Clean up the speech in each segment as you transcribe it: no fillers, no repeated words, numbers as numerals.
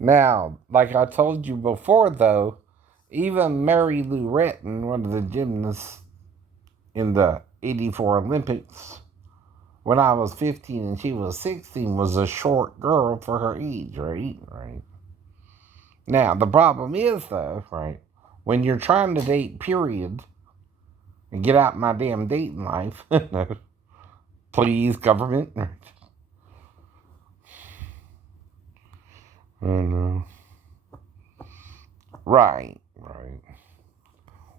Now, like I told you before, though, even Mary Lou Retton, one of the gymnasts in the '84 Olympics, when I was 15 and she was 16, was a short girl for her age, right? Right. Now, the problem is, though, right, when you're trying to date, period, and get out my damn dating life, please, government. Oh, no. Right, right.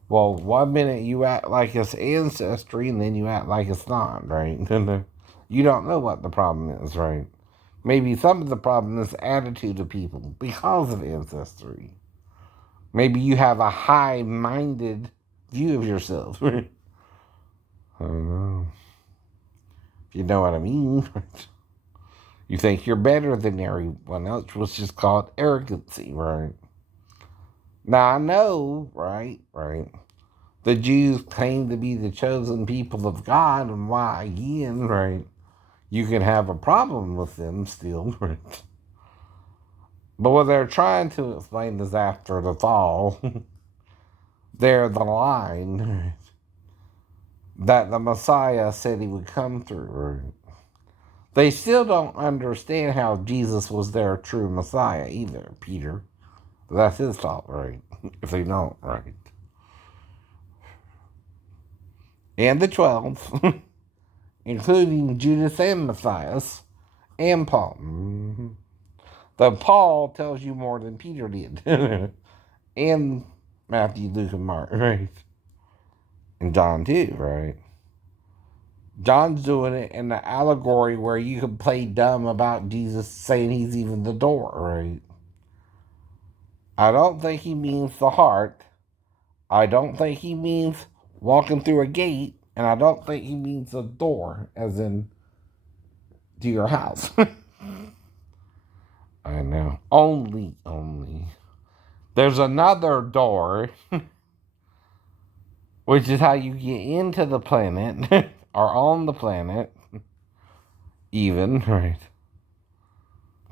Well, 1 minute you act like it's ancestry, and then you act like it's not, right? You don't know what the problem is, right? Maybe some of the problem is attitude of people because of ancestry. Maybe you have a high-minded view of yourself. I don't know. If you know what I mean. You think you're better than everyone else, which is called arrogancy, right? Now I know, right, right. The Jews claim to be the chosen people of God, and why again, right? You can have a problem with them still, right? But what they're trying to explain is after the fall, they're the line that the Messiah said he would come through. Right? They still don't understand how Jesus was their true Messiah either, Peter. That's his fault, right? If they don't, right? And the 12, including Judas and Matthias and Paul. Though Paul tells you more than Peter did. And Matthew, Luke, and Mark, right? And John too, right? John's doing it in the allegory where you can play dumb about Jesus saying he's even the door, right? I don't think he means the heart. I don't think he means walking through a gate. And I don't think he means a door, as in to your house. I know. Only. There's another door, which is how you get into the planet, or on the planet, even, right?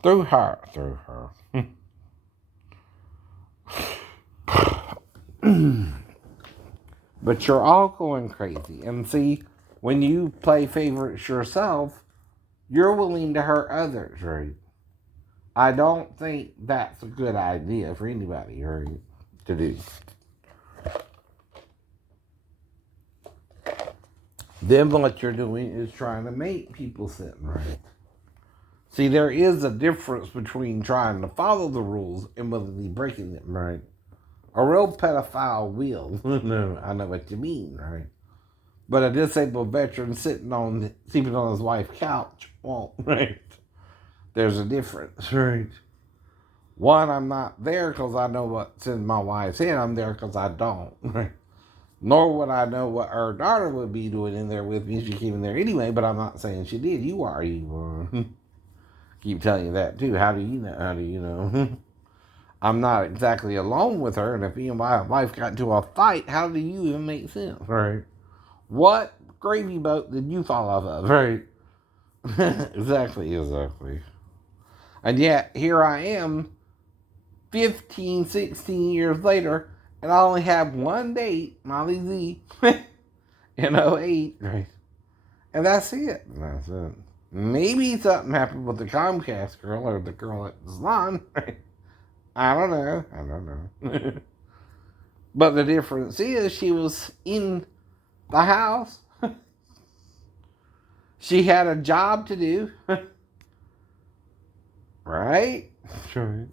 Through her. But you're all going crazy. And see, when you play favorites yourself, you're willing to hurt others, right? I don't think that's a good idea for anybody, right, to do. Then what you're doing is trying to make people sin, right? See, there is a difference between trying to follow the rules and willingly breaking them, right? A real pedophile will. No, I know what you mean, right? But a disabled veteran sleeping on his wife's couch won't, right? There's a difference, right? One, I'm not there because I know what's in my wife's head. I'm there because I don't, right? Nor would I know what her daughter would be doing in there with me. She came in there anyway, but I'm not saying she did. You are. Keep telling you that too. How do you know? How do you know? I'm not exactly alone with her, and if me and my wife got into a fight, how do you even make sense? Right? What gravy boat did you fall off of? Right? exactly. And yet, here I am, 15, 16 years later, and I only have one date, Molly Z, in '08. Right? And that's it. That's it. Maybe something happened with the Comcast girl or the girl at the salon. Right? I don't know. But the difference is she was in the house. She had a job to do. Right? Sure.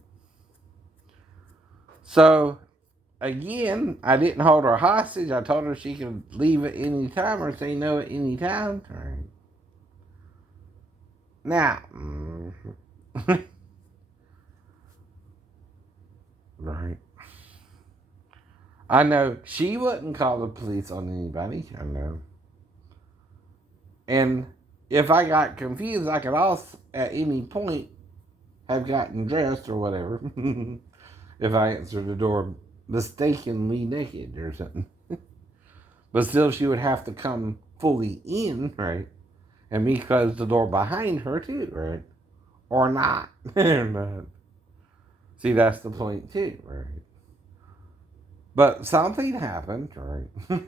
So, again, I didn't hold her hostage. I told her she could leave at any time or say no at any time. Right. Now, right. I know she wouldn't call the police on anybody. I know. And if I got confused, I could also, at any point, have gotten dressed or whatever. if I answered the door mistakenly naked or something. But still, she would have to come fully in, right? And me close the door behind her, too, right? Or not. See, that's the point too, right? But something happened, right?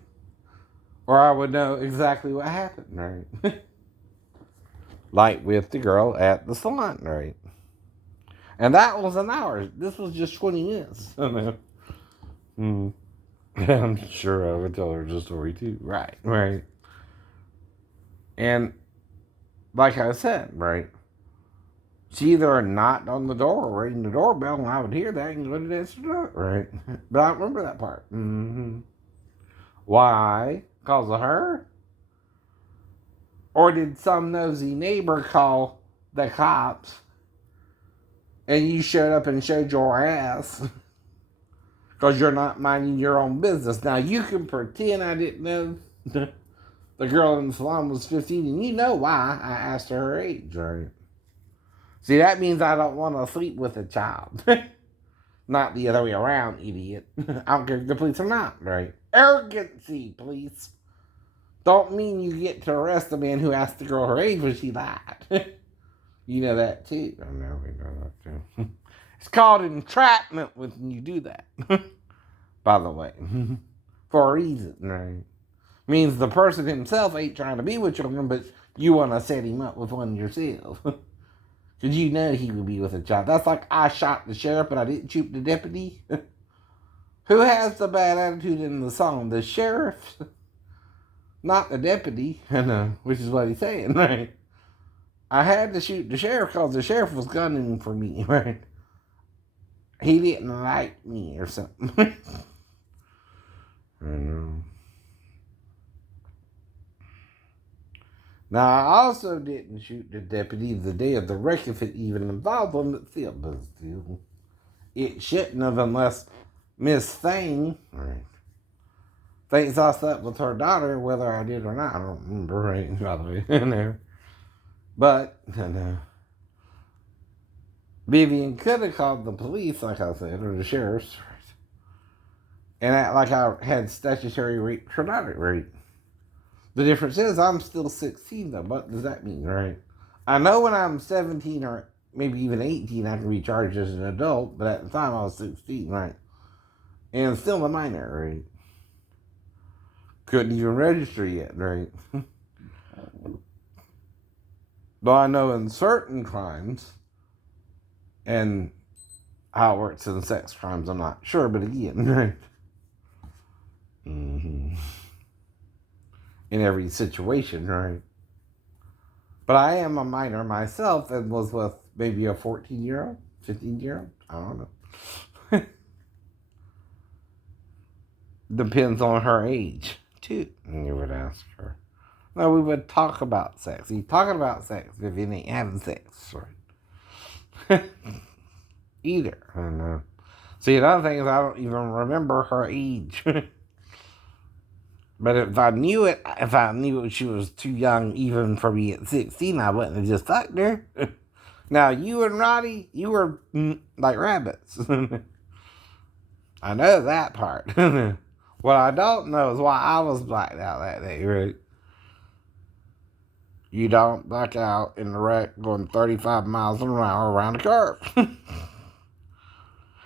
Or I would know exactly what happened, right? Like with the girl at the salon, right? And that was an hour. This was just 20 minutes. Hmm. I'm sure I would tell her the story too. Right, right. And like I said, right, she either knocked on the door or rang the doorbell, and I would hear that and go to answer the door, right? But I don't remember that part. Mm-hmm. Why? Because of her? Or did some nosy neighbor call the cops and you showed up and showed your ass because you're not minding your own business? Now, you can pretend I didn't know the girl in the salon was 15, and you know why I asked her age, right? See, that means I don't want to sleep with a child. Not the other way around, idiot. I don't care if the police or not, right? Arrogancy, police. Don't mean you get to arrest the man who asked the girl her age when she lied. You know that too. I know we know that too. It's called entrapment when you do that. By the way. For a reason, right? Means the person himself ain't trying to be with children, but you want to set him up with one yourself. Because you know he would be with a child. That's like I shot the sheriff, but I didn't shoot the deputy. Who has the bad attitude in the song? The sheriff? Not the deputy. Which is what he's saying, right? I had to shoot the sheriff because the sheriff was gunning for me, right? He didn't like me or something. I know. Now, I also didn't shoot the deputy the day of the wreck if it even involved him, but still, it shouldn't have unless Miss Thing, right, thinks I slept with her daughter, whether I did or not. I don't remember, right, by the way, in there. But, Vivian could have called the police, like I said, or the sheriff's, and act like I had statutory rape for daughter, right? The difference is I'm still 16, though. What does that mean, right? I know when I'm 17 or maybe even 18, I can be charged as an adult, but at the time I was 16, right? And still a minor, right? Couldn't even register yet, right? Though I know in certain crimes, and how it works in sex crimes, I'm not sure, but again, right? Mm-hmm. In every situation, right? But I am a minor myself and was with maybe a 14-year-old, 15-year-old. I don't know. Depends on her age, too. And you would ask her. No, we would talk about sex. He's talking about sex if you ain't having sex, right? Either. I don't know. See, another thing is I don't even remember her age. But if I knew she was too young even for me at 16, I wouldn't have just fucked her. Now, you and Roddy, you were like rabbits. I know that part. What I don't know is why I was blacked out that day, right? You don't black out in the wreck going 35 miles an hour around a curve. And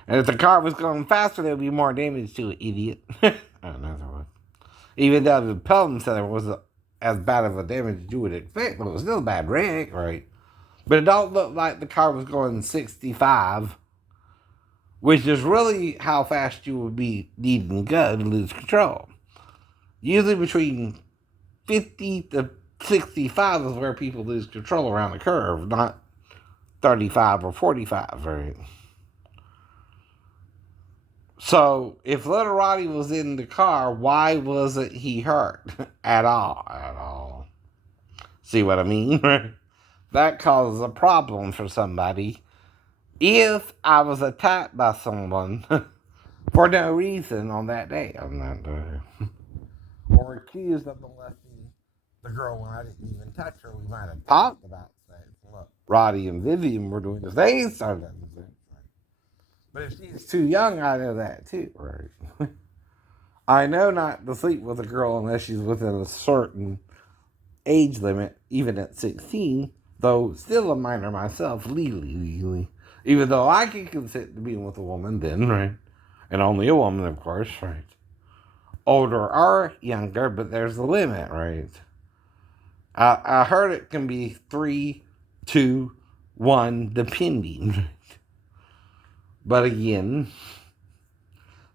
if the car was going faster, there would be more damage to it, idiot. I don't know that one. Even though the Pelham Center wasn't as bad of a damage as you would expect, but it was still a bad wreck, right? But it don't look like the car was going 65, which is really how fast you would be needing to go to lose control. Usually between 50 to 65 is where people lose control around the curve, not 35 or 45, right? So, if little Roddy was in the car, why wasn't he hurt at all? At all. See what I mean? That causes a problem for somebody. If I was attacked by someone for no reason on that day, or accused of molesting the girl when I didn't even touch her, we might have talked about sex. What Roddy and Vivian were doing is they started having sex. But if she's too young, I know that too, right? I know not to sleep with a girl unless she's within a certain age limit, even at 16, though still a minor myself, legally. Even though I can consent to being with a woman then, right? And only a woman, of course, right? Older or younger, but there's a limit, right? I heard it can be 3, 2, 1, depending. But again,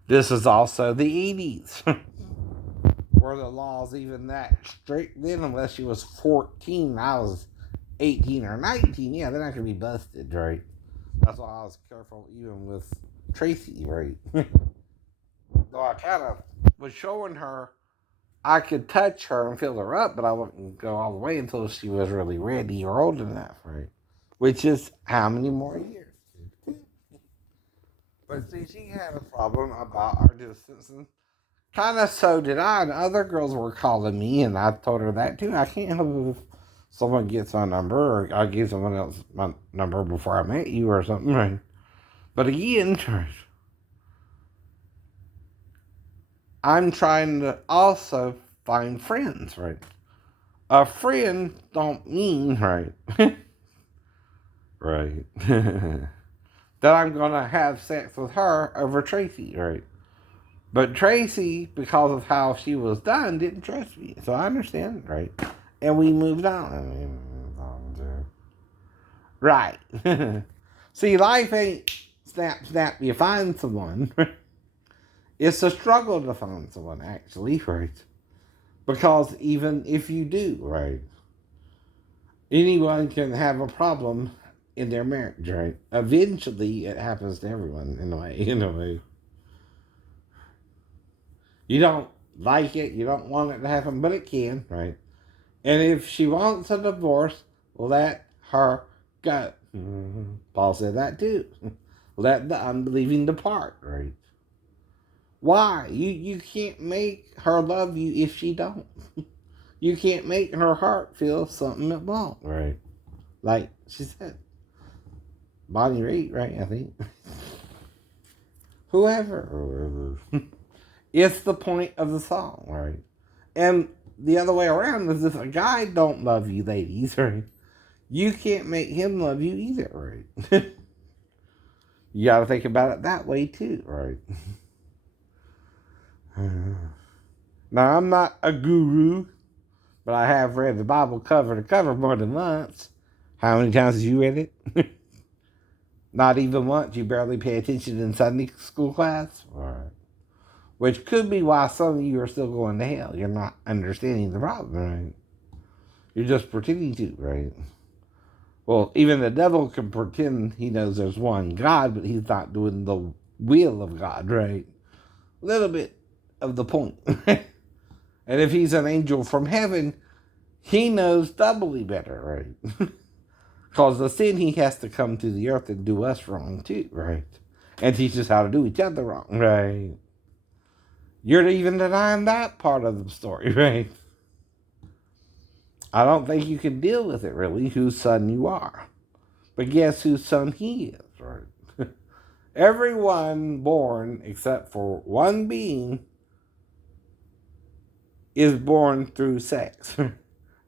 this is also the 80s. Were the laws even that strict then? Unless she was 14, I was 18 or 19. Yeah, then I could be busted, right? That's why I was careful even with Tracy, right? So I kind of was showing her I could touch her and fill her up, but I wouldn't go all the way until she was really ready or old enough, right? Which is how many more years? But see, she had a problem about our distance, and kind of so did I. And other girls were calling me, and I told her that too. I can't help if someone gets my number, or I gave someone else my number before I met you, or something, right? But again, I'm trying to also find friends, right? A friend don't mean, right, right, that I'm gonna have sex with her over Tracy, right? But Tracy, because of how she was done, didn't trust me. So I understand, right? And we moved on. Right. See, life ain't snap, snap, you find someone. It's a struggle to find someone, actually, right? Because even if you do, right, anyone can have a problem in their marriage, right? Eventually, it happens to everyone in a way. In a way, you don't like it, you don't want it to happen, but it can, right? And if she wants a divorce, let her go. Paul said that too. Let the unbelieving depart, right? Why? You can't make her love you if she don't. You can't make her heart feel something it won't, right? Like she said. Bonnie Raitt, right, I think. Whoever. It's the point of the song, right? And the other way around is if a guy don't love you, ladies, right? You can't make him love you either, right? You got to think about it that way too, right? Now, I'm not a guru, but I have read the Bible cover to cover more than once. How many times have you read it? Not even once. You barely pay attention in Sunday school class? Right. Which could be why some of you are still going to hell. You're not understanding the problem, right? You're just pretending to, right? Well, even the devil can pretend he knows there's one God, but he's not doing the will of God, right? A little bit of the point. And if he's an angel from heaven, he knows doubly better, right? Because the sin he has to come to the earth and do us wrong too, right? And teach us how to do each other wrong, right? You're even denying that part of the story, right? I don't think you can deal with it, really, whose son you are. But guess whose son he is, right? Everyone born, except for one being, is born through sex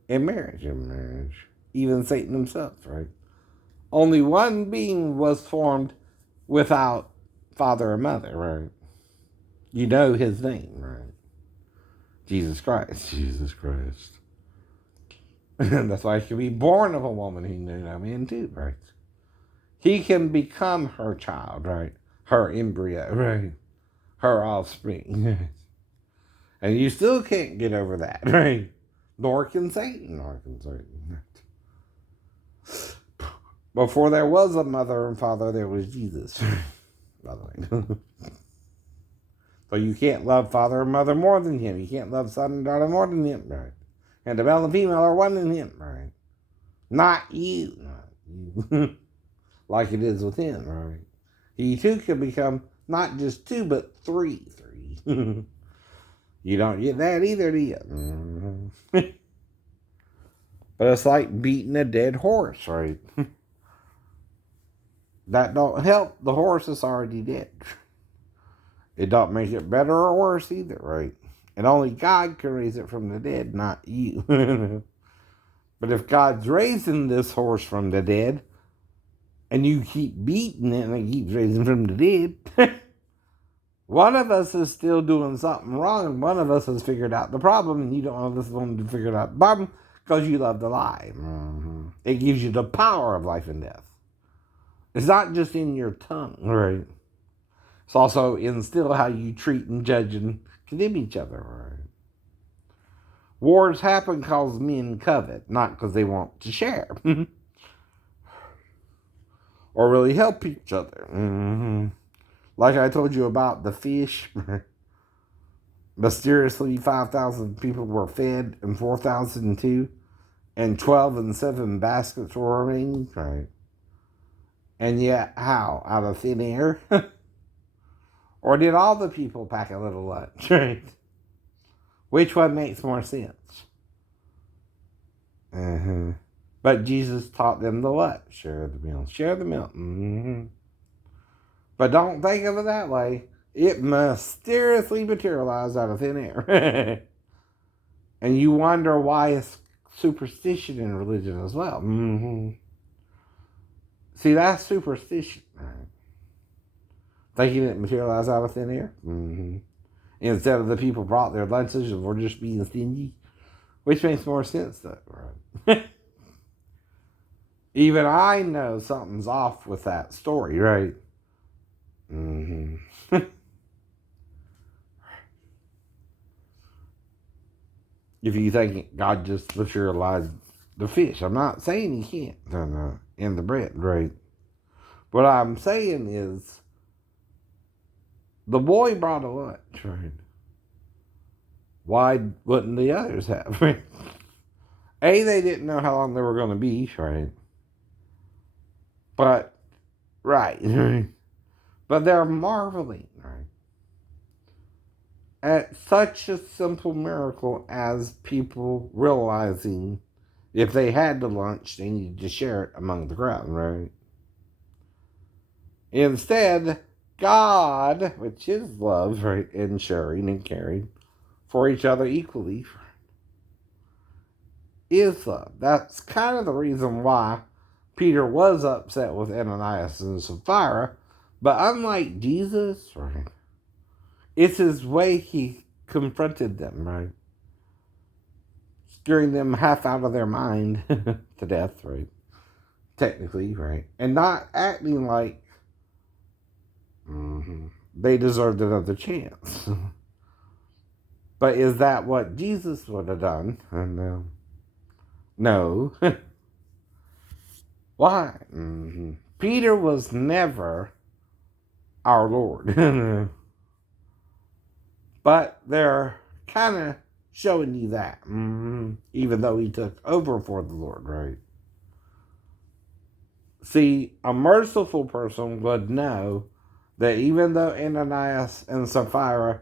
and marriage. Even Satan himself, right? Only one being was formed without father or mother, right? You know his name, right? Jesus Christ. Jesus Christ. That's why he can be born of a woman he knew no man too, right? He can become her child, right? Her embryo, right? Her offspring. And you still can't get over that, right? Nor can Satan. Nor can Satan. Before there was a mother and father, there was Jesus. By the way. So you can't love father or mother more than him. You can't love son and daughter more than him, right? And the male and female are one in him, right? Not you. Not you. Like it is with him, right? He too can become not just two, but three. You don't get that either, do you? But it's like beating a dead horse, right? That don't help. The horse is already dead. It don't make it better or worse either, right? And only God can raise it from the dead, not you. But if God's raising this horse from the dead, and you keep beating it and it keeps raising from the dead, one of us is still doing something wrong, and one of us has figured out the problem, and you don't know this one to figure out the problem because you love to lie. Mm-hmm. It gives you the power of life and death. It's not just in your tongue, right? It's also in still how you treat and judge and condemn each other, right? Wars happen because men covet, not because they want to share or really help each other. Mm-hmm. Like I told you about the fish. Mysteriously, 5,000 people were fed and 4,002, and 12 and 7 baskets were remaining. Right. And yet, how? Out of thin air? Or did all the people pack a little lunch? Right. Which one makes more sense? Uh-huh. But Jesus taught them the what? Share the meal. Share the meal. Mm-hmm. But don't think of it that way. It mysteriously materialized out of thin air. And you wonder why it's superstition in religion as well. Mm-hmm. See, that's superstition. Right? Thinking it materialized out of thin air. Mm-hmm. Instead of the people brought their lunches and we're just being stingy. Which makes more sense, though, right? Even I know something's off with that story, right? Mm-hmm. If you think God just materialized the fish, I'm not saying He can't in the bread, right? What I'm saying is the boy brought a lunch, right? Why wouldn't the others have? Right? A, they didn't know how long they were going to be, right? But, right. But they're marveling, right? At such a simple miracle as people realizing if they had the lunch, they needed to share it among the crowd, right? Instead, God, which is love, right, and sharing and caring for each other equally, is love. That's kind of the reason why Peter was upset with Ananias and Sapphira. But unlike Jesus, right, it's his way he confronted them, right? Scaring them half out of their mind to death, right? Technically, right? And not acting like they deserved another chance. But is that what Jesus would have done? And no. Why? Peter was never our Lord. But they're kind of showing you that. Even though he took over for the Lord, right? See, a merciful person would know that even though Ananias and Sapphira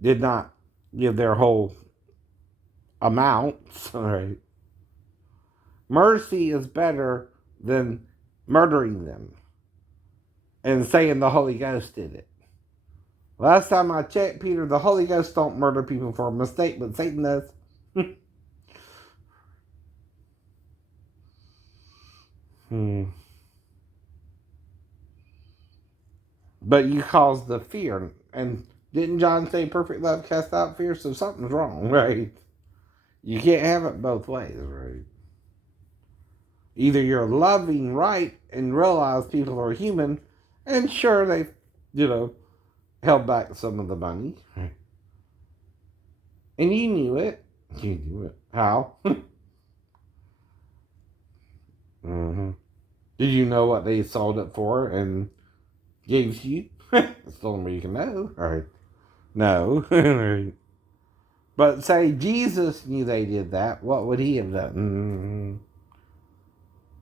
did not give their whole amounts, right? Mercy is better than murdering them and saying the Holy Ghost did it. Last time I checked, Peter, the Holy Ghost don't murder people for a mistake, but Satan does. But you caused the fear. And didn't John say perfect love casts out fear? So something's wrong, right? You can't have it both ways, right? Either you're loving right and realize people are human, and sure, they, held back some of the money. And you knew it. You knew it. How? Mm-hmm. Did you know what they sold it for and gave you? That's the only way you can know. Right? No. Right. But say Jesus knew they did that, what would he have done?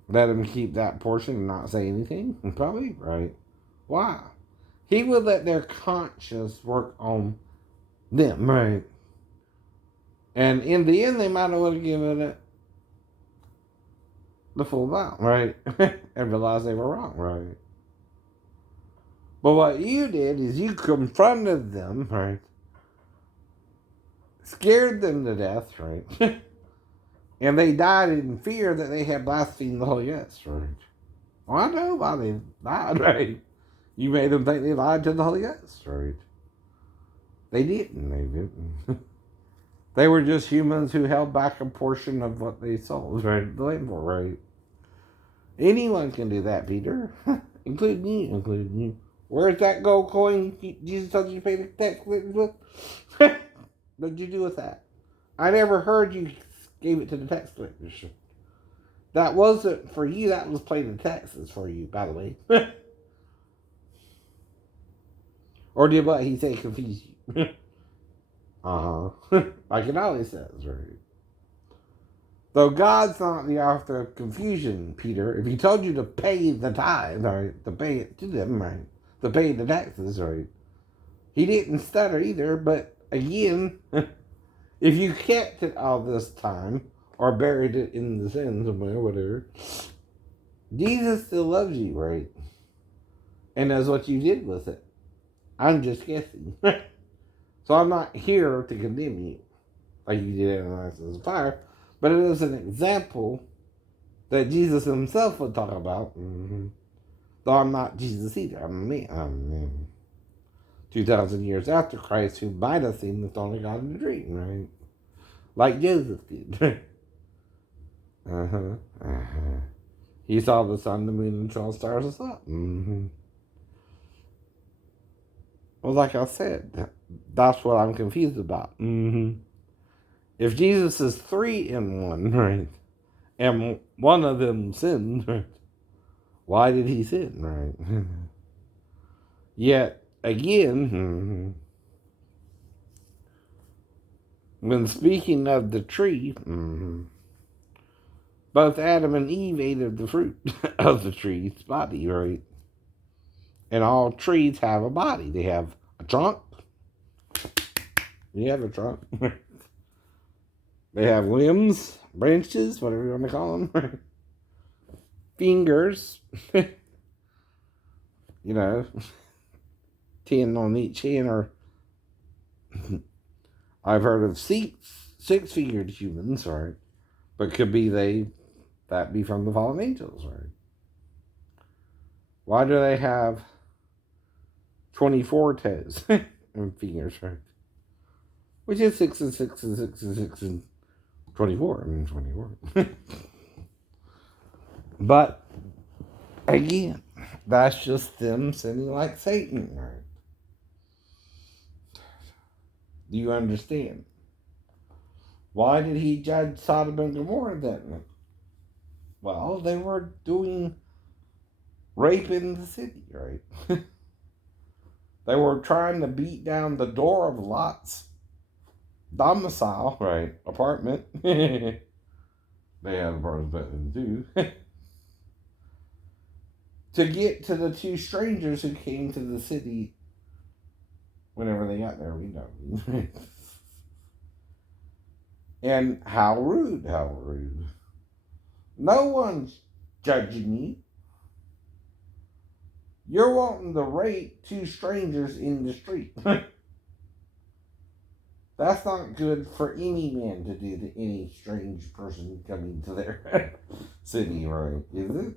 Let him keep that portion and not say anything? Probably, right? Why? He would let their conscience work on them, right? And in the end, they might have would have given it the full amount, right? And realized they were wrong, right? But what you did is you confronted them, right? Scared them to death, right? And they died in fear that they had blasphemed the Holy Ghost, right? Well, I know why they lied, right? You made them think they lied to the Holy Ghost, right? They didn't. They didn't. They were just humans who held back a portion of what they sold, right? The label, right? Anyone can do that, Peter, including you, including you. Where's that gold coin Jesus told you to pay the tax with? What'd you do with that? I never heard you gave it to the tax collectors. That wasn't for you. That was paying the taxes for you, by the way. Or did what he say confuse you? Like it always says, right? Though God's not the author of confusion, Peter, if he told you to pay the tithe, right, to pay it to them, right, to pay the taxes, right, he didn't stutter either, but again, if you kept it all this time, or buried it in the sand somewhere, whatever, Jesus still loves you, right, and knows what you did with it. I'm just guessing. So I'm not here to condemn you, like you did in the fire, but it is an example that Jesus himself would talk about. Though I'm not Jesus either. I'm me. I'm 2,000 years after Christ, who might have seen the throne of God in a dream, right? Like Joseph did. He saw the sun, the moon, and 12 stars as well. Well, like I said, that's what I'm confused about. If Jesus is 3 in 1, right, and one of them sinned, right, why did he sin, right? Yet, again, when speaking of the tree, both Adam and Eve ate of the fruit of the tree's body, right? And all trees have a body. They have a trunk. You have a trunk. They have limbs, branches, whatever you want to call them. Fingers. 10 on each hand. Or I've heard of six-fingered humans, right? But could be that be from the fallen angels, right? Why do they have 24 toes and fingers, right? Which is 6 and 6 and 6 and 6 and 24. 24. But, again, that's just them sinning like Satan, right? Do you understand? Why did he judge Sodom and Gomorrah then? Well, they were doing rape in the city, right? They were trying to beat down the door of Lot's domicile, right, apartment. They had apartments back then too. To get to the 2 strangers who came to the city whenever they got there, we know. And how rude, how rude. No one's judging you. You're wanting to rape 2 strangers in the street. That's not good for any man to do to any strange person coming to their city, right? Is it?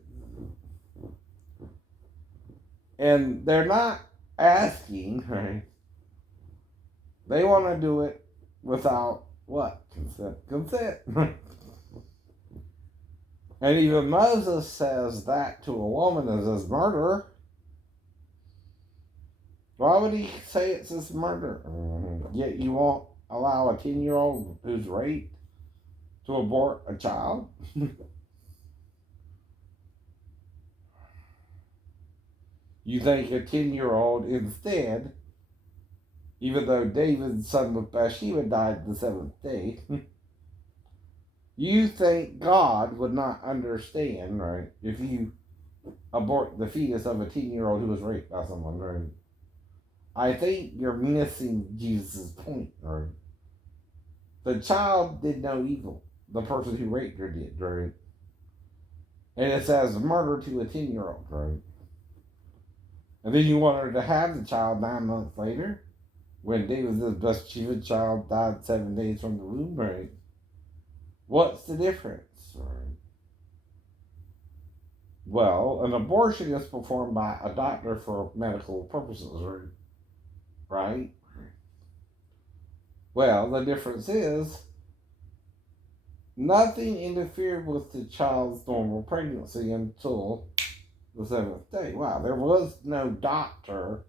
And they're not asking, right? They want to do it without what? Consent. Consent. And even Moses says that to a woman as his murder. Why would he say it's his murder? Yet you won't allow a 10-year-old who's raped to abort a child? You think a 10-year-old instead, even though David's son with Bathsheba died the 7th day, you think God would not understand, right, if you abort the fetus of a 10-year-old who was raped by someone, right? I think you're missing Jesus' point, right? The child did no evil. The person who raped her did, right? And it says murder to a 10-year-old, right? And then you want her to have the child 9 months later, when David's Bathsheba's child died 7 days from the womb, right? What's the difference, right? Well, an abortion is performed by a doctor for medical purposes, right? Well, the difference is nothing interfered with the child's normal pregnancy until the seventh day. Wow, there was no doctor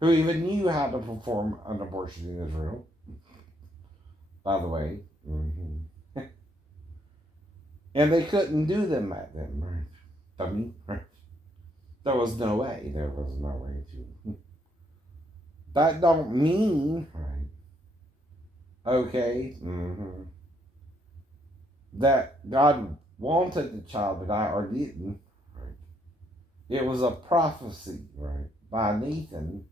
who even knew how to perform an abortion in Israel, by the way. Mm-hmm. And they couldn't do them back then, right? I mean, right? There was no way. There was no way to. That don't mean, right? Okay, that God wanted the child to die or didn't. Right? It was a prophecy, right, by Nathan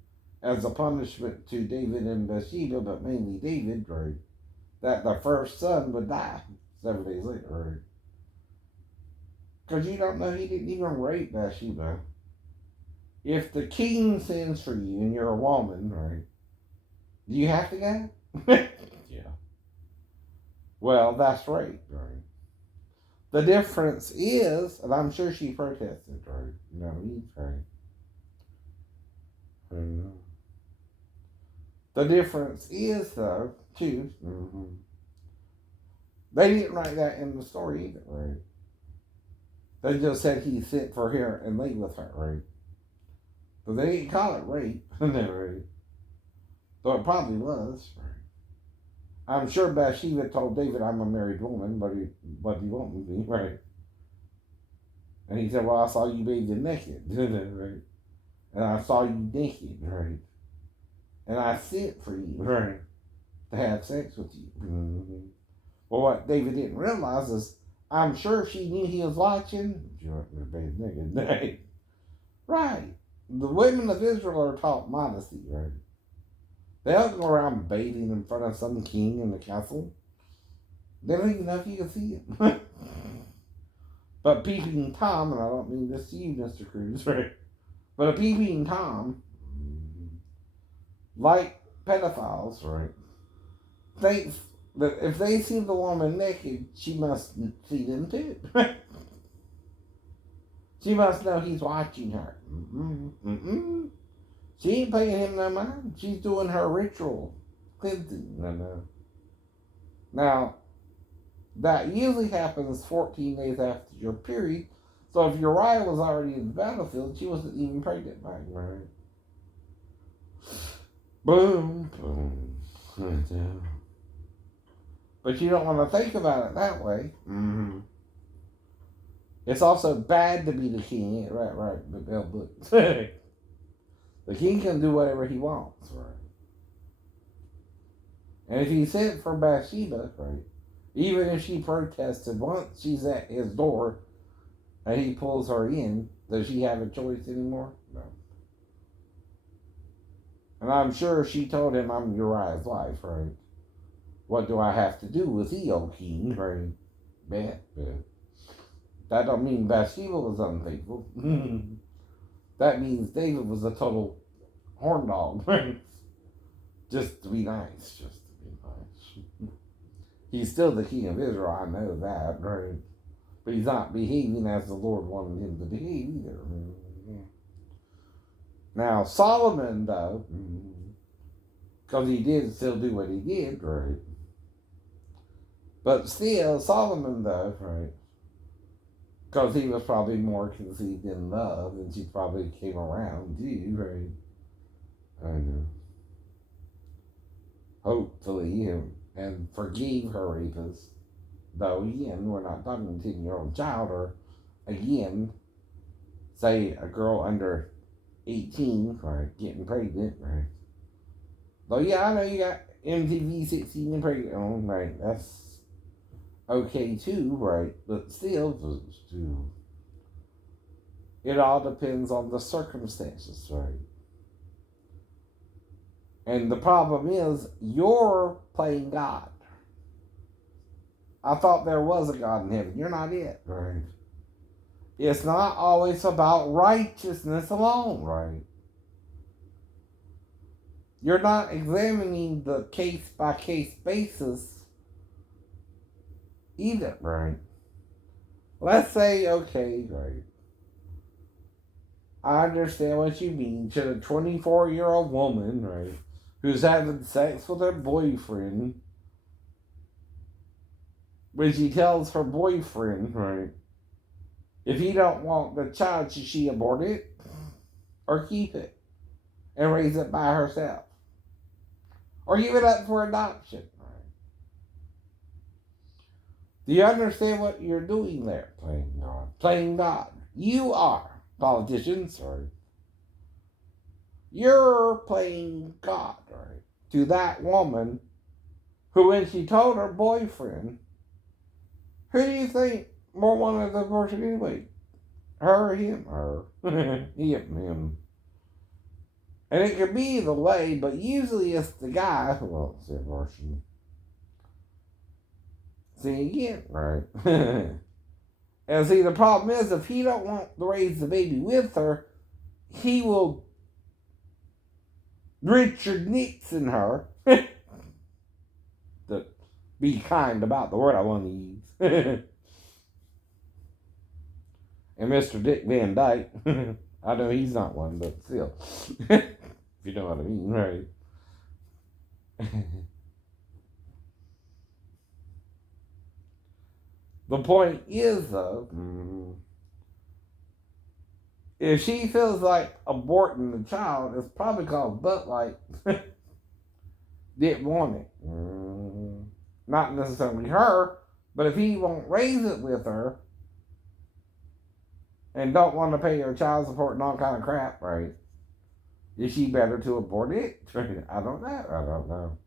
as a punishment to David and Bathsheba, but mainly David, right, that the first son would die 7 days later, right? Because you don't know he didn't even rape Bathsheba. If the king sends for you and you're a woman, right, do you have to go? Yeah. Well, that's rape, right? The difference is, and I'm sure she protested, right? You know what I mean? Right. Mm-hmm. The difference is, though, too, they didn't write that in the story either, right? They just said he sent for her and lay with her, right? But they didn't call it rape, right? Though it probably was, right? I'm sure Bathsheba told David, "I'm a married woman, but he won't with me," right? And he said, "Well, I saw you bathing naked, right? And I saw you naked, right? And I sent for you, right, to have sex with you." Mm-hmm. Well, what David didn't realize is, I'm sure she knew he was watching. She went to bathe naked, right? The women of Israel are taught modesty, right? They don't go around bathing in front of some king in the castle. They don't even know if you can see it. But peeping Tom, and I don't mean this to you, Mr. Cruz, right? But a peeping Tom, like pedophiles, right, thinks that if they see the woman naked, she must see them too. She must know he's watching her. She ain't paying him no mind. She's doing her ritual cleansing. Now, that usually happens 14 days after your period. So if Uriah was already in the battlefield, she wasn't even pregnant by him, right? Boom, boom. But you don't want to think about it that way. Mm-hmm. It's also bad to be the king, right, but the king can do whatever he wants, right? And if he sent for Bathsheba, right, even if she protested, once she's at his door and he pulls her in, does she have a choice anymore? No. And I'm sure she told him, "I'm Uriah's wife," right? What do I have to do with thee, O king? Right? Bad. That don't mean Bathsheba was unfaithful. That means David was a total horn dog, right? Just to be nice, just to be nice. He's still the king of Israel, I know that, right? But he's not behaving as the Lord wanted him to behave either. Now, Solomon, though, because he did still do what he did, right? But still, Solomon, though, right? Because he was probably more conceived in love, and she probably came around too, right? I know. Hopefully, and forgave her rapist. Though, again, we're not talking a 10-year-old child, or, again, say a girl under 18, right, getting pregnant, right? Though, yeah, I know you got MTV 16 and pregnant on, right? That's okay too, right? But still, it all depends on the circumstances, right? And the problem is, you're playing God. I thought there was a God in heaven. You're not it, right? It's not always about righteousness alone, right? You're not examining the case by case basis either, right? Let's say, okay, right, I understand what you mean. To a 24-year-old woman, right, who's having sex with her boyfriend, when she tells her boyfriend, right, if he don't want the child, should she abort it or keep it and raise it by herself? Or give it up for adoption? Right? Do you understand what you're doing there? Playing God. Playing God. You are, politicians, right? You're playing God, right? To that woman who, when she told her boyfriend, who do you think more wanted the abortion anyway? Her or him? Her. him. And it could be the way, but usually it's the guy who wants the abortion. See again, right? And see, the problem is, if he don't want to raise the baby with her, he will Richard Nixon her. To be kind about the word I want to use. And Mr. Dick Van Dyke. I know he's not one, but still. If you know what I mean, right? The point is, though, if she feels like aborting the child, it's probably called butt light. Didn't want it. Not necessarily her, but if he won't raise it with her and don't want to pay her child support and all kind of crap, right? Is she better to abort it? I don't know.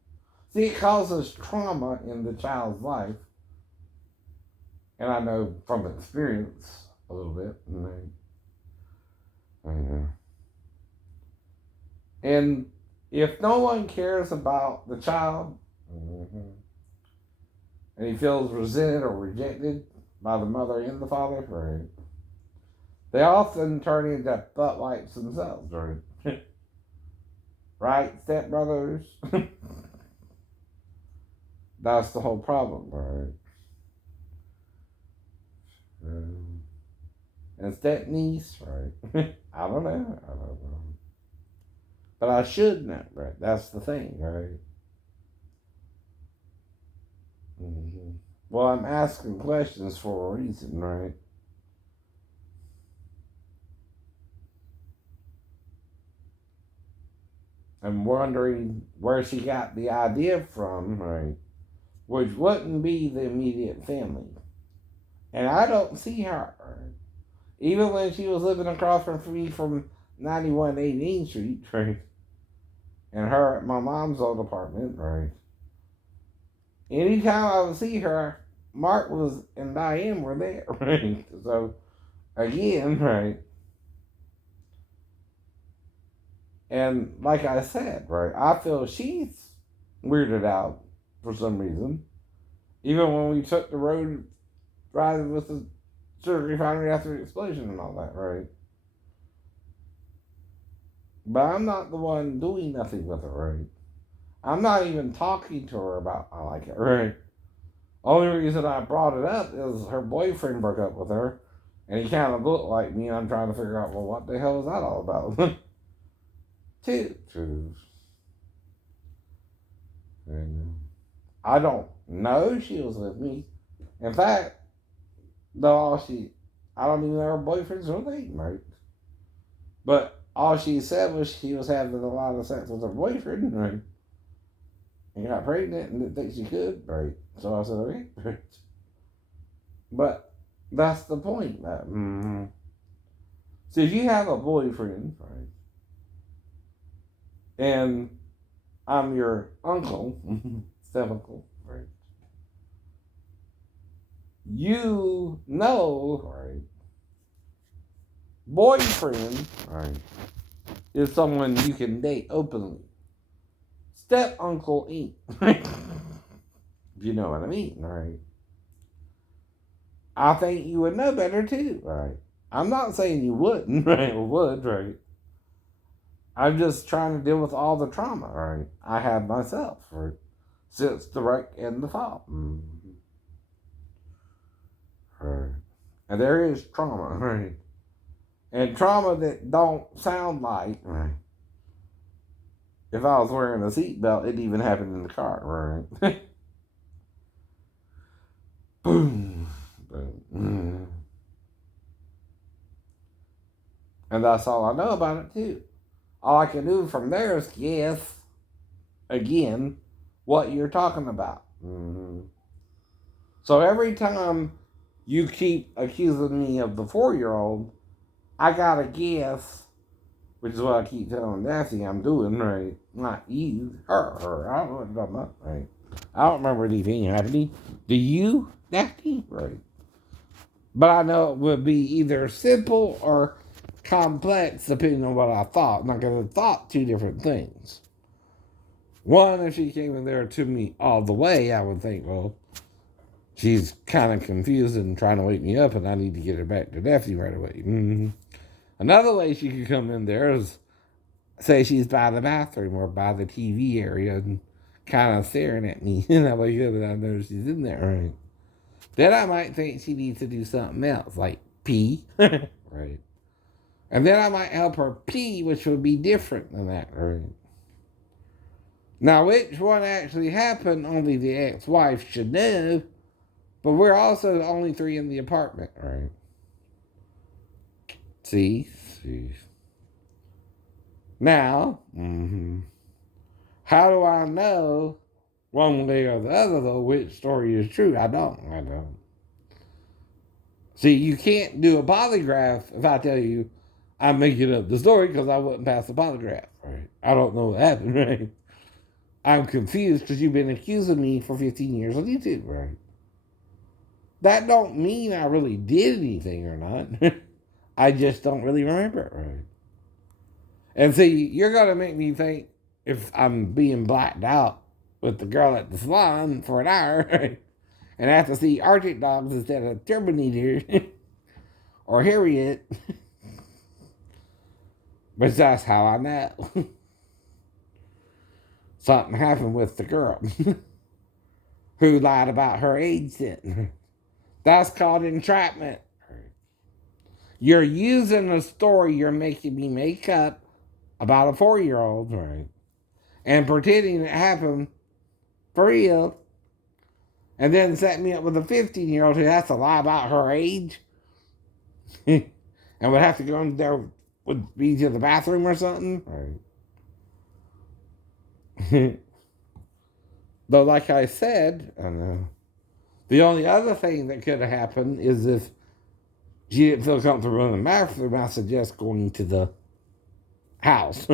See, it causes trauma in the child's life. And I know from experience a little bit. And if no one cares about the child, and he feels resented or rejected by the mother and the father, right, they often turn into butt wipes themselves, right? Right, stepbrothers? That's the whole problem, right? And step-niece, right? I don't know. But I should know, right? That's the thing, right? Well, I'm asking questions for a reason, right? I'm wondering where she got the idea from, right? Which wouldn't be the immediate family. And I don't see her. Right? Even when she was living across from me from 91 18th Street, right? And her at my mom's old apartment, right? Anytime I would see her, Mark was and Diane were there, right? So, again, right? And like I said, right, I feel she's weirded out for some reason. Even when we took the road driving with the sugar refinery after the explosion and all that, right? But I'm not the one doing nothing with her, right? I'm not even talking to her about I like it, right? Only reason I brought it up is her boyfriend broke up with her, and he kind of looked like me, and I'm trying to figure out, well, what the hell is that all about? True. I don't know she was with me. In fact, I don't even know her boyfriend's name, right? But all she said was she was having a lot of sex with her boyfriend, right? And got pregnant and didn't think she could, right? So I said, okay, right? But that's the point. So if you have a boyfriend, right, and I'm your uncle, step uncle, right? You know, right? Boyfriend, right, is someone you can date openly. Step uncle ain't. You know what I mean, right? I think you would know better too, right? I'm not saying you wouldn't, right? Or would, right? I'm just trying to deal with all the trauma, right? I have myself, right? Since the wreck and the fall. Right. And there is trauma, right? And trauma that don't sound like, right? If I was wearing a seatbelt, it even happened in the car, right? Boom. Boom. And that's all I know about it, too. All I can do from there is guess, again, what you're talking about. Mm-hmm. So every time you keep accusing me of the 4-year-old, I gotta guess, which is what I keep telling Daphne I'm doing, right? Not you, her. I don't know what you're talking about, right? I don't remember anything happening. Do you, Daphne? Right. But I know it would be either simple or complex depending on what I thought. And I could have thought two different things. One, if she came in there to me all the way, I would think, well, she's kind of confused and trying to wake me up, and I need to get her back to Daphne right away. Mm-hmm. Another way she could come in there is say she's by the bathroom or by the TV area and kind of staring at me. And I wake up and I know she's in there, right? Then I might think she needs to do something else, like pee, right? And then I might help her pee, which would be different than that, right? Now, which one actually happened, only the ex-wife should know, but we're also the only three in the apartment, right? See? Now, how do I know one way or the other, though, which story is true? I don't. See, you can't do a polygraph if I tell you I'm making up the story because I wouldn't pass the polygraph, right? I don't know what happened, right? I'm confused because you've been accusing me for 15 years on YouTube, right? That don't mean I really did anything or not. I just don't really remember it, right? And see, you're going to make me think if I'm being blacked out with the girl at the salon for an hour, right? And I have to see Arctic dogs instead of Terminator or Harriet. But that's how I know. Something happened with the girl who lied about her age then. That's called entrapment. You're using a story you're making me make up about a 4-year-old, right? And pretending it happened for real. And then set me up with a 15-year-old who has to lie about her age. And would have to go in there, would be to the bathroom or something. Right. Though, like I said, I know. The only other thing that could have happened is if she didn't feel comfortable in the bathroom, I suggest going to the house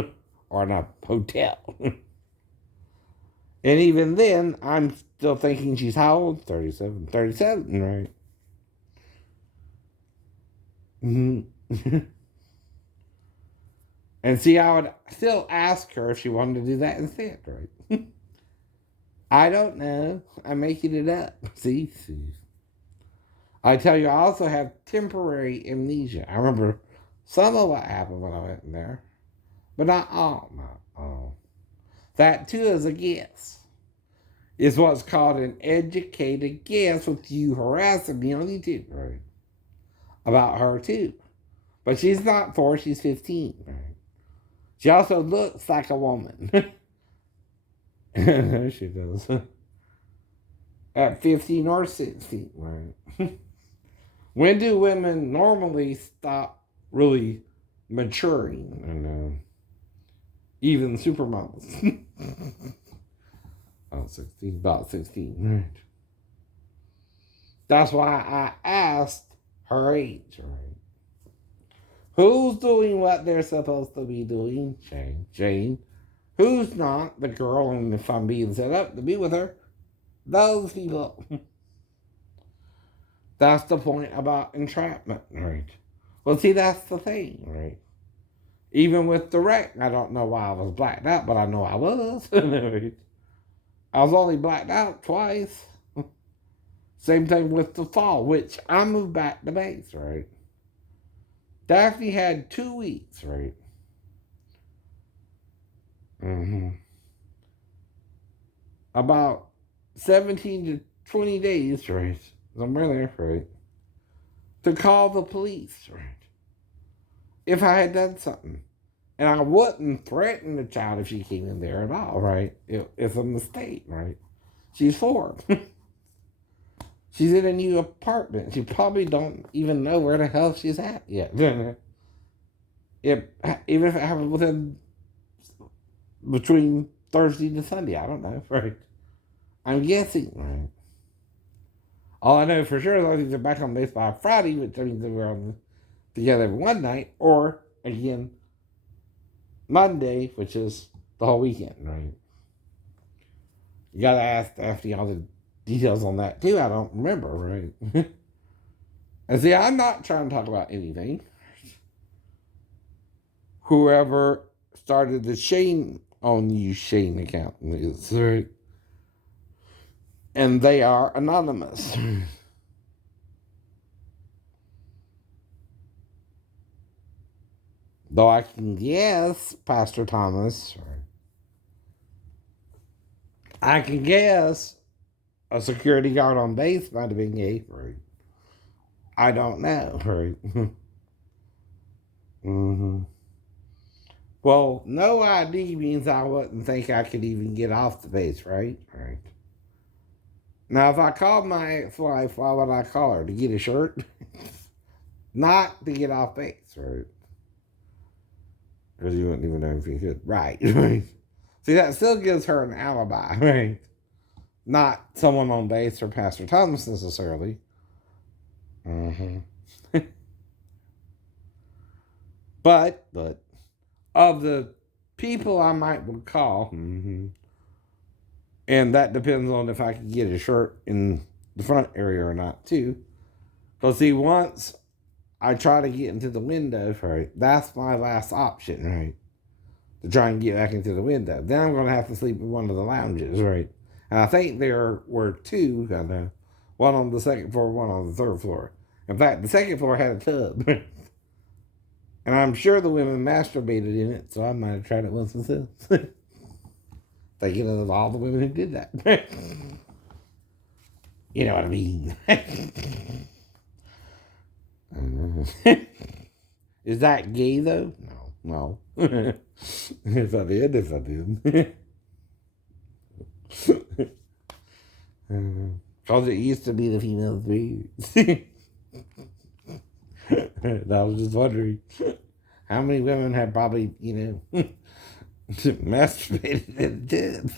or in a hotel. And even then, I'm still thinking she's how old? 37. 37, right? Mm-hmm. And see, I would still ask her if she wanted to do that instead, right? I don't know. I'm making it up. See? I tell you, I also have temporary amnesia. I remember some of what happened when I went in there, but not all. Not all. That too is a guess. It's what's called an educated guess with you harassing me on YouTube, right? About her too. But she's not 4, she's 15, right? She also looks like a woman. She does. At 15 or 16, right? When do women normally stop really maturing? And even supermodels. About 16, right? That's why I asked her age, right? Who's doing what they're supposed to be doing? Jane. Who's not? The girl, and if I'm being set up to be with her, those people. That's the point about entrapment, right? Well, see, that's the thing, right? Even with the wreck, I don't know why I was blacked out, but I know I was. I was only blacked out twice. Same thing with the fall, which I moved back to base, right? Daphne had 2 weeks, right? Mm-hmm. About 17 to 20 days, right? Somewhere there, right? To call the police, right? if I had done something. And I wouldn't threaten the child if she came in there at all, right? It's a mistake, right? She's 4. She's in a new apartment. She probably don't even know where the hell she's at yet. If, even if it happened between Thursday to Sunday, I don't know, right? I'm guessing, right? All I know for sure is they're back on base by Friday, which means they were together one night, or again Monday, which is the whole weekend, right? You gotta ask Daphne all the details on that too. I don't remember, right? And see, I'm not trying to talk about anything. Whoever started the Shane on You Shane account is right, and they are anonymous. Though I can guess, Pastor Thomas, I can guess a security guard on base might have been gay, right? I don't know, right? Mm-hmm. Well, no ID means I wouldn't think I could even get off the base, right? Right. Now, if I called my ex-wife, why would I call her? To get a shirt? Not to get off base, right? Because you wouldn't even know if you could. Right, right. See, that still gives her an alibi, right? Not someone on base or Pastor Thomas necessarily. Mm-hmm. but of the people I might would call, and that depends on if I can get a shirt in the front area or not too. Because see, once I try to get into the window, right, that's my last option, right? To try and get back into the window. Then I'm going to have to sleep in one of the lounges, right? And I think there were 2, I know. One on the second floor, one on the third floor. In fact, the second floor had a tub. And I'm sure the women masturbated in it, so I might have tried it once myself. Thinking of all the women who did that. You know what I mean? Is that gay though? No. If I did. Because it used to be the female breed. And I was just wondering how many women had probably, masturbated and did.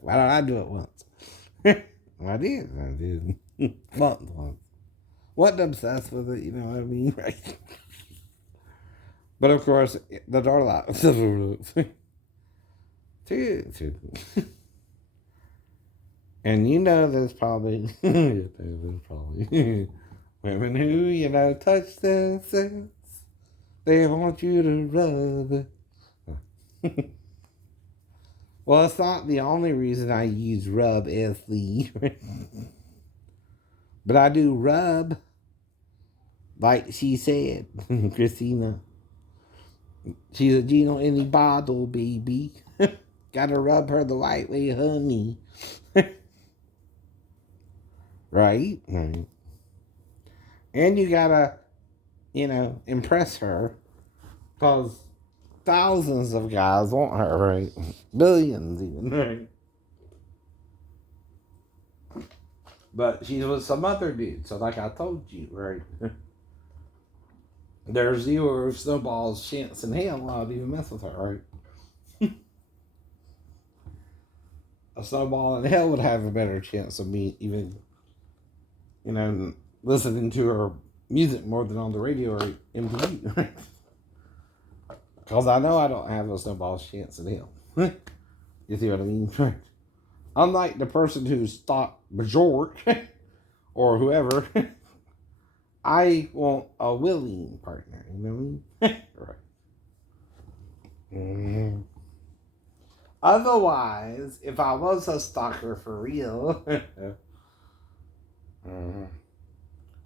Why don't I do it once? Well, I did. Once. Wasn't obsessed with it, you know what I mean? Right. But of course, the door locks. And there's probably women who, touch themselves. They want you to rub it. Well, it's not the only reason I use rub as the. But I do rub, like she said, Christina. She's a genie in the bottle, baby. Gotta rub her the right way, honey. Right? Right. And you gotta, impress her. Because thousands of guys want her, right? Billions even, right? But she's with some other dude. So like I told you, right? There's zero snowball's chance in hell I'd even mess with her, right? A snowball in hell would have a better chance of me even, listening to her music more than on the radio or MTV, right? Because I know I don't have a snowball's chance in hell. You see what I mean? Unlike the person who stalked Bajork or whoever, I want a willing partner. You know what I mean? Right. Mm-hmm. Otherwise, if I was a stalker for real, mm-hmm,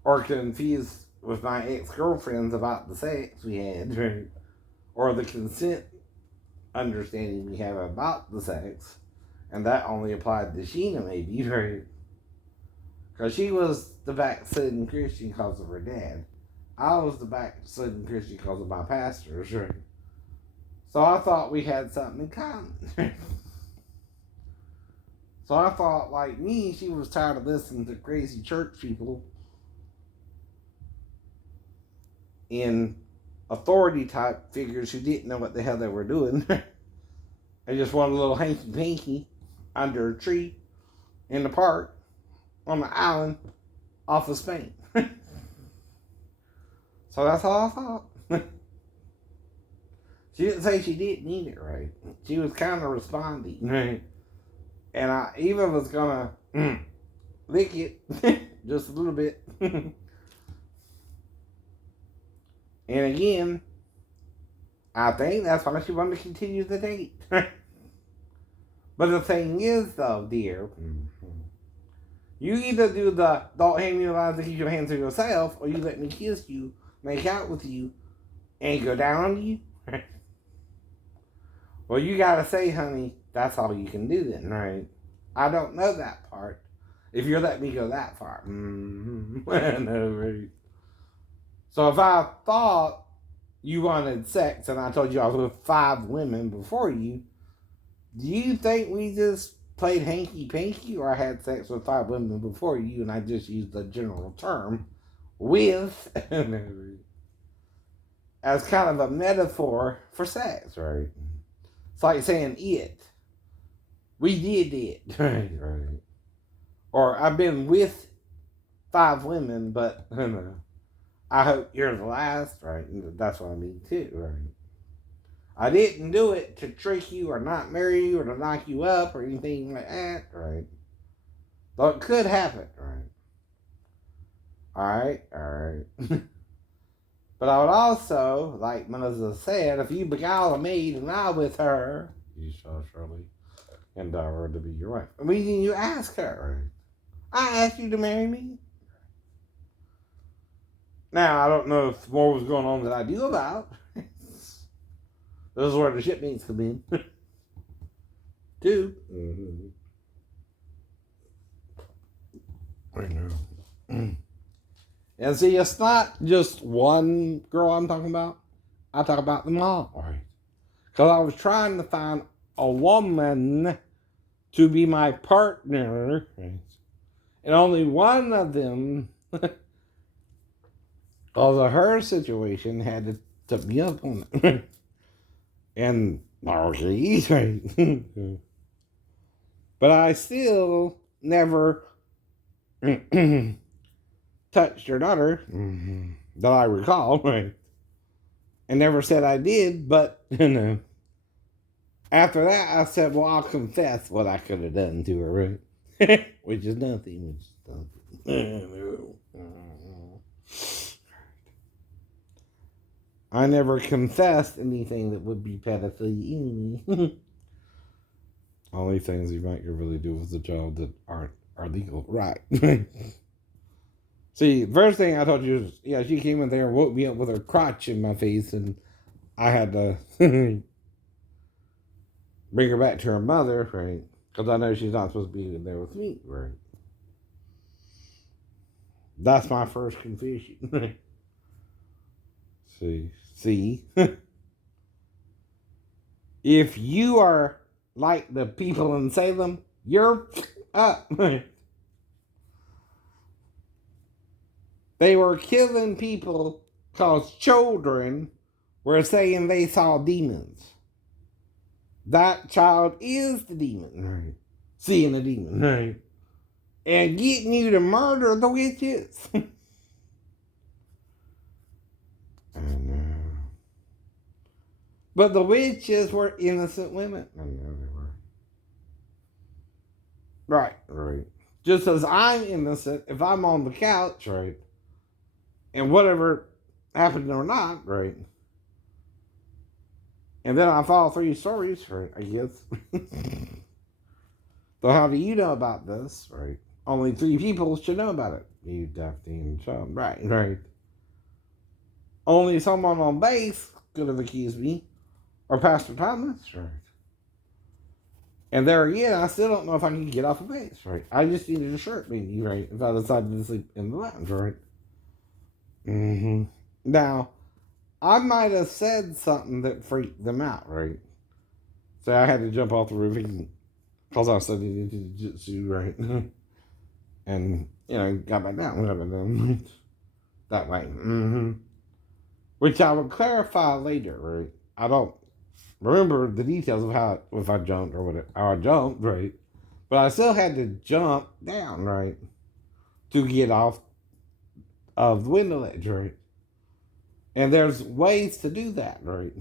or confused with my ex-girlfriends about the sex we had, right, or the consent understanding we have about the sex, and that only applied to Sheena, maybe, right? Because she was the backslidden Christian because of her dad. I was the backslidden Christian because of my pastors, right? So I thought we had something in common. So I thought, like me, she was tired of listening to crazy church people in authority type figures who didn't know what the hell they were doing. They just wanted a little hanky panky under a tree in the park on the island off of Spain. So that's all I thought. She didn't say she didn't need it, right? She was kind of responding, right? And I even was gonna lick it just a little bit. And again, I think that's why she wanted to continue the date. But the thing is, though, dear, you either do the don't hand me the lines and keep your hands to yourself, or you let me kiss you, make out with you, and go down on you. Well, you gotta say, honey, that's all you can do then, right? I don't know that part. If you let me go that far. No, right? So if I thought you wanted sex and I told you I was with 5 women before you, do you think we just played hanky panky, or I had sex with 5 women before you and I just used the general term with as kind of a metaphor for sex, right? It's like saying it. We did it. Right, right. Or I've been with 5 women, but I hope you're the last, right? That's what I mean too, right? I didn't do it to trick you or not marry you or to knock you up or anything like that, right? Though it could happen, right? Alright. But I would also, like Melissa said, if you beguile a maid and lie with her, you shall surely endeavor her to be your wife. I mean, you ask her, right? I asked you to marry me. Now, I don't know if more was going on that I knew about. This is where the ship meets come in. Too. Mm-hmm. I know. And see, it's not just one girl I'm talking about. I talk about them all. Right. Because I was trying to find a woman to be my partner. Right. And only one of them, although her situation, had to took me up on it. And okay, right. But I still never touched her daughter, that I recall, right? And never said I did, but after that I said, well, I'll confess what I could have done to her, right? Which is nothing. I never confessed anything that would be pedophilia. Only things you might really do with a child that are legal, right? See, first thing I told you was, yeah, she came in there and woke me up with her crotch in my face, and I had to bring her back to her mother, right? Because I know she's not supposed to be in there with me, right? That's my first confession. See, if you are like the people in Salem, you're up. They were killing people because children were saying they saw demons. That child is the demon, right? Seeing the demon, right? And getting you to murder the witches. I know. But the witches were innocent women. I know they were. Right. Just as I'm innocent, if I'm on the couch, right? And whatever happened or not, right? And then I follow 3 stories, right? I guess. So how do you know about this, right? Only 3 people should know about it. You, Daphne, and Sean. Right. Only someone on base could have accused me. Or Pastor Thomas, right? And there again, I still don't know if I can get off of base, right? I just needed a shirt, maybe, right? If I decided to sleep in the lounge, right? Mm-hmm. Now, I might have said something that freaked them out, right? So I had to jump off the roof because I studied jiu-jitsu, right? And, got back down, that way. Which I will clarify later, right? I don't remember the details of how, if I jumped or whatever, how I jumped, right? But I still had to jump down, right? To get off of the window ledge, right? And there's ways to do that, right?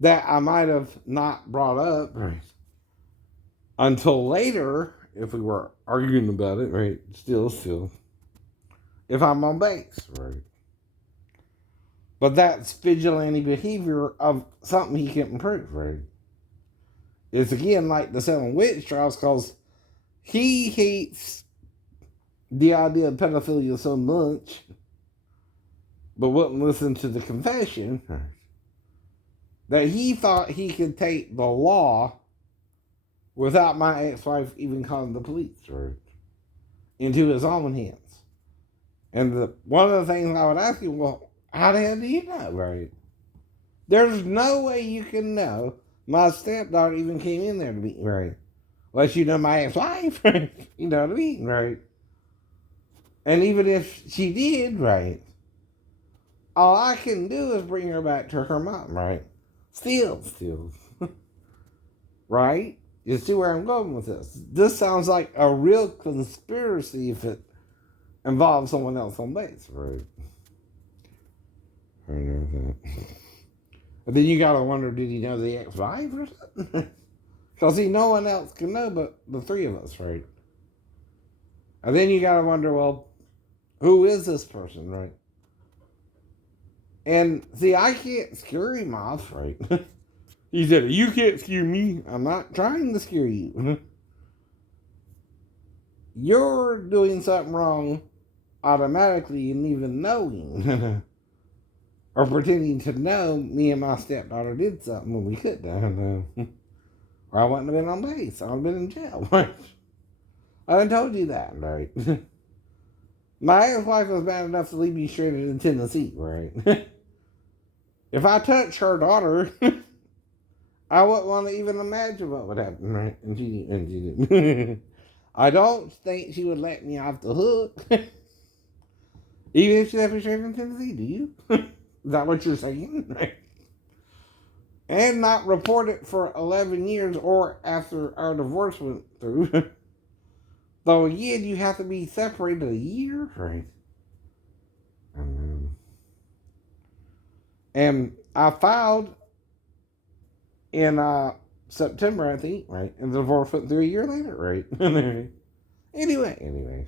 That I might have not brought up, right? Until later, if we were arguing about it, right? Still. If I'm on base, right? But that's vigilante behavior of something he can improve, right? It's again like the Salem witch trials because he hates the idea of pedophilia so much, but wouldn't listen to the confession, that he thought he could take the law without my ex-wife even calling the police, right, into his own hands. And one of the things I would ask you, well, how the hell do you know, right? There's no way you can know my stepdaughter even came in there to be, right? Unless you know my ex-wife, right? You know what I mean, right? And even if she did, right, all I can do is bring her back to her mom, right? Still. Right? You see where I'm going with this? This sounds like a real conspiracy if it involves someone else on base, right? I know that. But then you gotta wonder, did he know the ex-wife or something? Because no one else can know but the three of us, right? And then you gotta wonder, well, who is this person, right? And see, I can't scare him off, right? He said, you can't scare me. I'm not trying to scare you. You're doing something wrong automatically and even knowing. Or pretending to know me and my stepdaughter did something when we couldn't. Or I wouldn't have been on base. I would have been in jail. Right? I done told you that, right? My ex-wife was bad enough to leave me stranded in Tennessee, right? If I touched her daughter, I wouldn't want to even imagine what would happen, right? And she didn't. I don't think she would let me off the hook. Even if she left me stranded in Tennessee, do you? Is that what you're saying? Right? And not report it for 11 years or after our divorce went through. Though again, you have to be separated a year, right? And I filed in September, I think, right? And the divorce went through a year later, right? Anyway.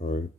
All right.